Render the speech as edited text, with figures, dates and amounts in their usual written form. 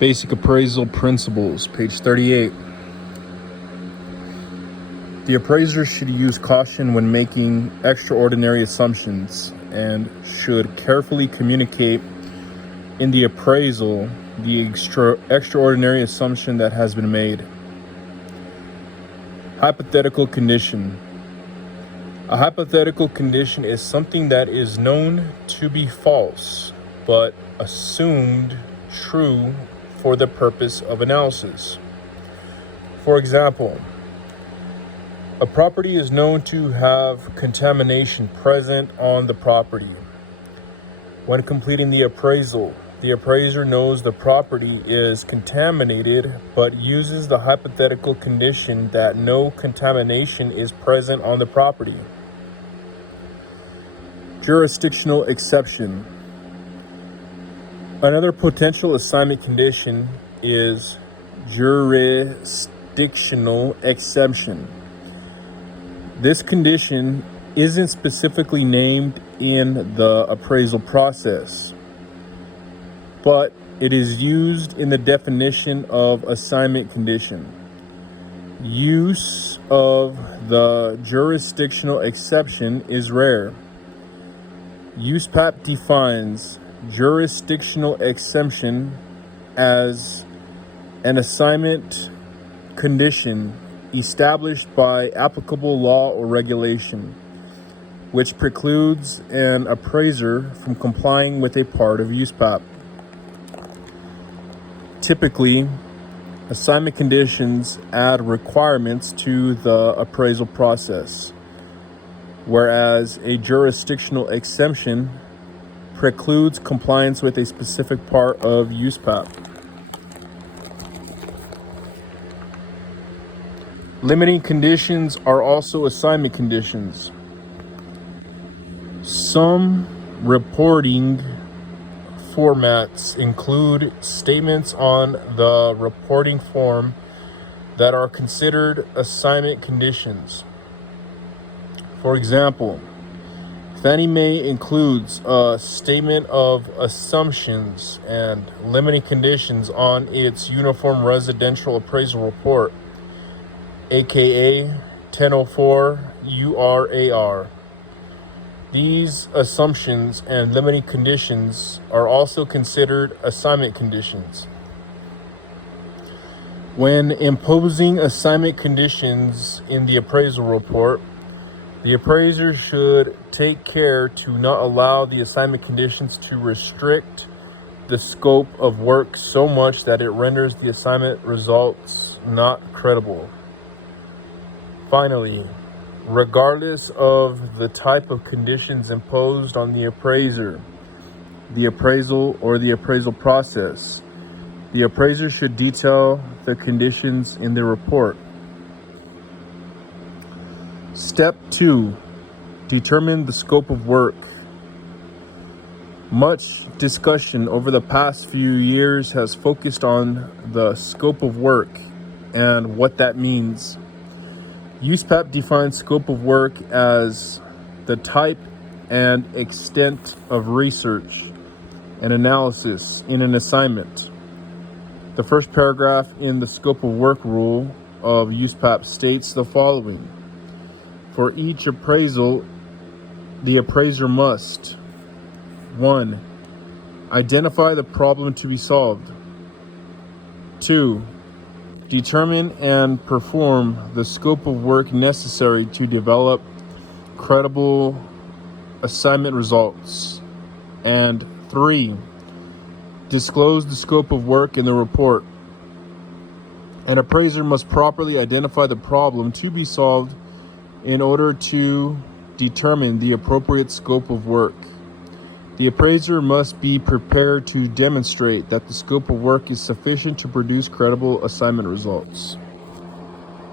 Basic appraisal principles, page 38. The appraiser should use caution when making extraordinary assumptions and should carefully communicate in the appraisal the extraordinary assumption that has been made. Hypothetical condition. A hypothetical condition is something that is known to be false, but assumed true for the purpose of analysis. For example, a property is known to have contamination present on the property. When completing the appraisal, the appraiser knows the property is contaminated, but uses the hypothetical condition that no contamination is present on the property. Jurisdictional exception. Another potential assignment condition is jurisdictional exception. This condition isn't specifically named in the appraisal process, but it is used in the definition of assignment condition. Use of the jurisdictional exception is rare. USPAP defines jurisdictional exemption as an assignment condition established by applicable law or regulation, which precludes an appraiser from complying with a part of USPAP. Typically, assignment conditions add requirements to the appraisal process, whereas a jurisdictional exemption precludes compliance with a specific part of USPAP. Limiting conditions are also assignment conditions. Some reporting formats include statements on the reporting form that are considered assignment conditions. For example, Fannie Mae includes a statement of assumptions and limiting conditions on its Uniform Residential Appraisal Report, aka 1004 URAR. These assumptions and limiting conditions are also considered assignment conditions. When imposing assignment conditions in the appraisal report, the appraiser should take care to not allow the assignment conditions to restrict the scope of work so much that it renders the assignment results not credible. Finally, regardless of the type of conditions imposed on the appraiser, the appraisal, or the appraisal process, the appraiser should detail the conditions in the report. Step 2. Determine the scope of work. Much discussion over the past few years has focused on the scope of work and what that means. USPAP defines scope of work as the type and extent of research and analysis in an assignment. The first paragraph in the scope of work rule of USPAP states the following. For each appraisal, the appraiser must 1. Identify the problem to be solved. 2. Determine and perform the scope of work necessary to develop credible assignment results. And 3. Disclose the scope of work in the report. An appraiser must properly identify the problem to be solved in order to determine the appropriate scope of work. The appraiser must be prepared to demonstrate that the scope of work is sufficient to produce credible assignment results.